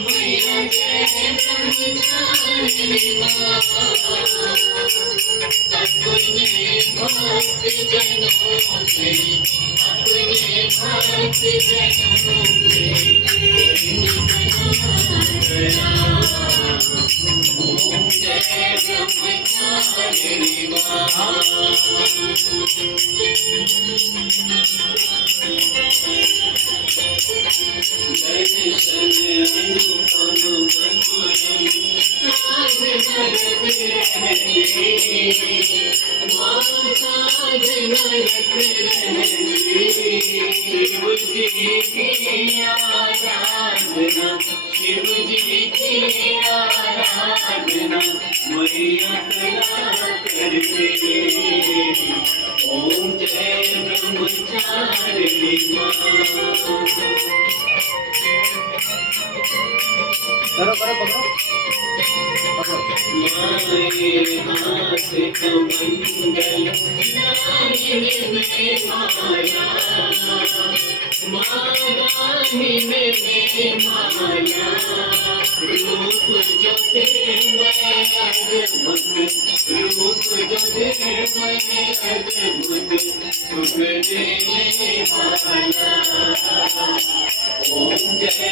मैया जय ब्रह्मचारिणी माँ, अपने भक्त जनों पे, अपने भक्त जनों पे तेरी बना दया। ओम जय ब्रह्मचारिणी माँ। दर्शन अनुपम मधुरम साध नरक रहती, माँ साध नरक रहती। शिव जी की आराधना, शिव जी की आराधना मैया सदा करते। ओम जय ब्रह्मचारिणी माँ। करो करो पकड़ो माये हाथ कमंडल नाहिनी में माया, मादानी में माया। रूप जो थे मैं अद्भुत, रूप जो थे मैं अद्भुत, सुगने में माया। ओम जय